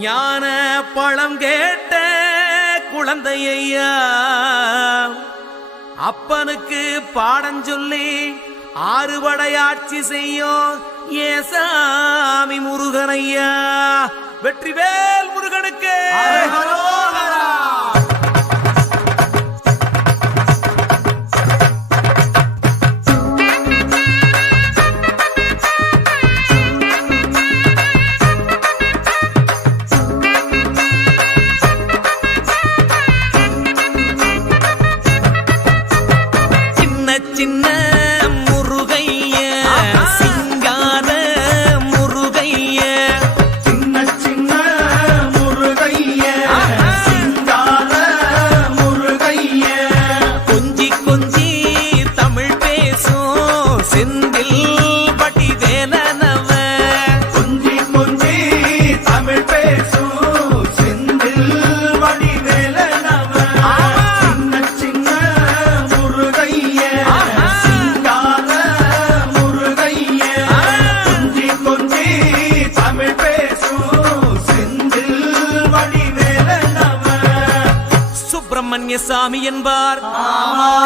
ஞான பழம் கேட்ட குழந்தையா அப்பனுக்கு பாடம் சொல்லி ஆறுபடையாட்சி செய்யும் ஏசாமி முருகனையா. வெற்றிவேல் முருகனுக்கு. சின்ன முருகைய சிங்கார முருகைய சின்ன சின்ன முருகைய சிங்கார முருகைய கொஞ்சி கொஞ்சி தமிழ் பேசும் செந்தில் பட்டி வேலனவ கொஞ்சி கொஞ்சி தமிழ் பேசும் செந்தில் வடி வேலனவ சின்ன சின்ன முருகைய சுப்பிரமணிய சாமி என்பார்,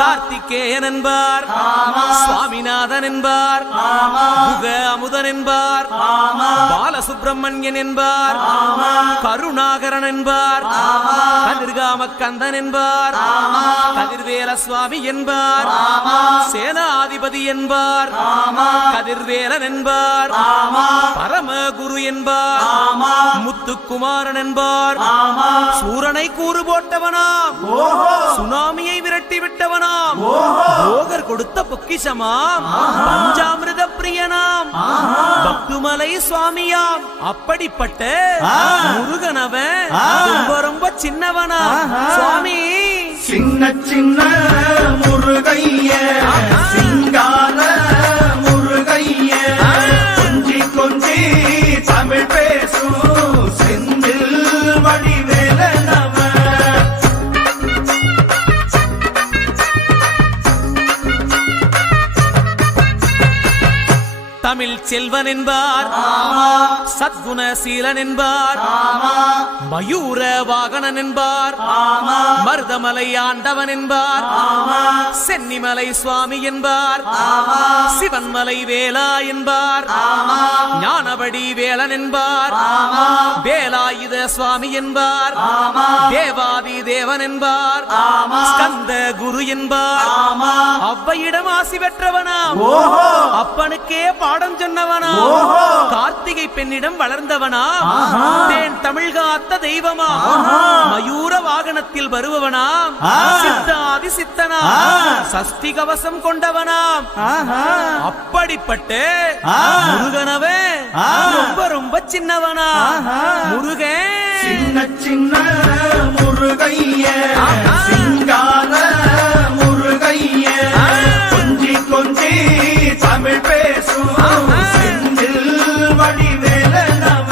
கார்த்திகேயன் என்பார், சுவாமிநாதன் என்பார், முக அமுதன் என்பார், பாலசுப்பிரமணியன் என்பார், கருணாகரன் என்பார், கதிர்காம கந்தன் என்பார், கதிர்வேல சுவாமி என்பார், சேனாதிபதி என்பார், கதிர்வேலன் என்பார், பரமகுரு என்பார், முத்துக்குமாரன் என்பார், சூரனை கூறு போட்டவனாம், சுனாமியை விரட்டி விட்டவனாம், போகர் கொடுத்த பொக்கிஷமாம், பஞ்சாமிர்த பிரியனாம், பக்துமலை சுவாமியாம். அப்படிப்பட்ட முருகனவன் ரொம்ப ரொம்ப சின்னவனா சுவாமி. சின்ன சின்ன முருகைய சிங்கார முருகைய கொஞ்சி கொஞ்சி தமிழ் பேசும் செந்தில் வடி வேலனவ தமிழ் செல்வன் என்பார், சத்குணசீலன் என்பார், மயூர வாகனன் என்பார், மருதமலை ஆண்டவன் என்பார், சென்னிமலை சுவாமி என்பார், சிவன்மலை வேலா என்பார், ஞானபடி வேலன் என்பார், வேலாயுத சுவாமி என்பார், தேவாதி தேவன் என்பார், ஸ்கந்த குரு என்பார், அவ்வையிடம் ஆசி பெற்றவனாம், அப்பனுக்கே பாடம் சொன்னவனா, கார்த்திகை பெண்ணிடம் வளர்ந்தவனா, தேன் தமிழ் காத்த தெய்வமா, மயூர வாகனத்தில் வருபவனாம், சித்தாதி சித்தனா, சஷ்டி கவசம் கொண்டவனாம். அப்படிப்பட்ட முருகனவே ரொம்ப ரொம்ப சின்னவனா முருகன். சின்ன சின்ன முருகைய சிங்கார முருகைய கொஞ்சி கொஞ்சி தமிழ் பேசும் செந்தில் வடி வேலனவ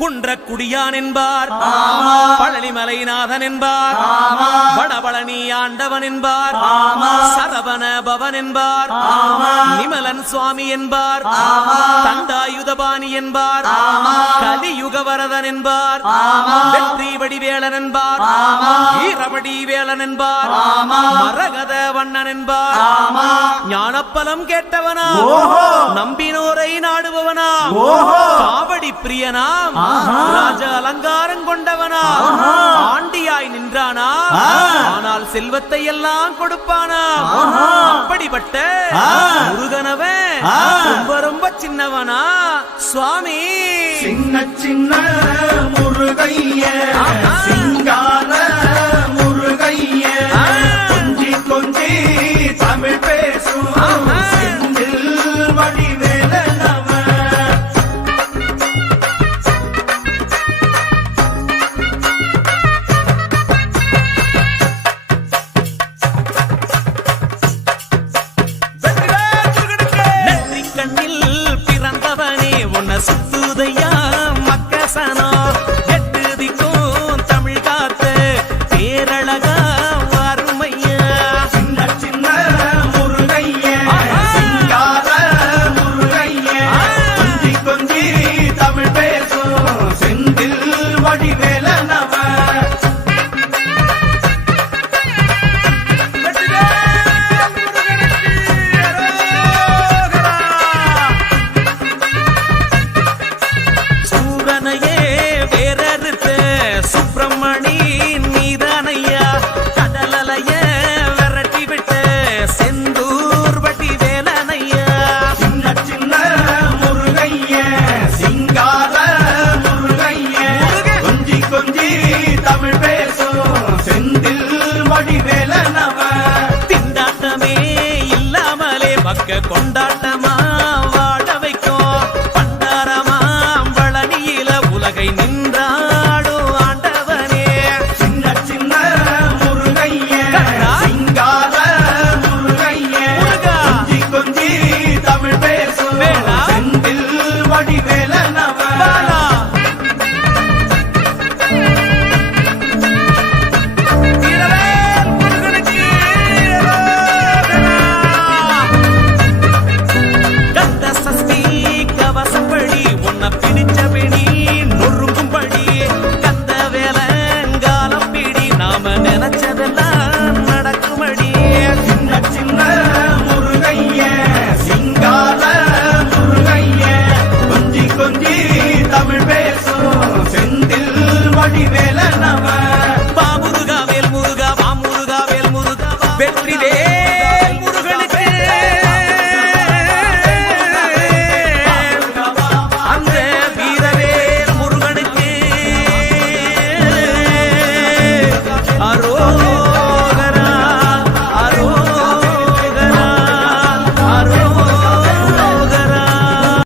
குன்றக்குடியான் என்பார், பழனிமலைநாதன் என்பார், வடபழனி ஆண்டவன் என்பார், சரவண பவன் என்பார், நிமலன் சுவாமி என்பார், தண்டாயுதபாணி என்பார், கலியுக வரதன் என்பார், வெற்றி வடிவேலன் என்பார், வீரவடி வேலன் என்பார், மரகத வண்ணன் என்பார், ஞானப்பலம் கேட்டவனா, நம்பினோரை நாடுபவனா, காவடி பிரியனாம், ராஜ அலங்காரம் கொண்டவனா, ஆண்டியாய் நின்றானா, ஆனால் செல்வத்தை எல்லாம் கொடுப்பானா. அப்படிப்பட்ட முருகனவன் ரொம்ப ரொம்ப சின்னவனா சுவாமி. சின்ன சின்ன முருகைய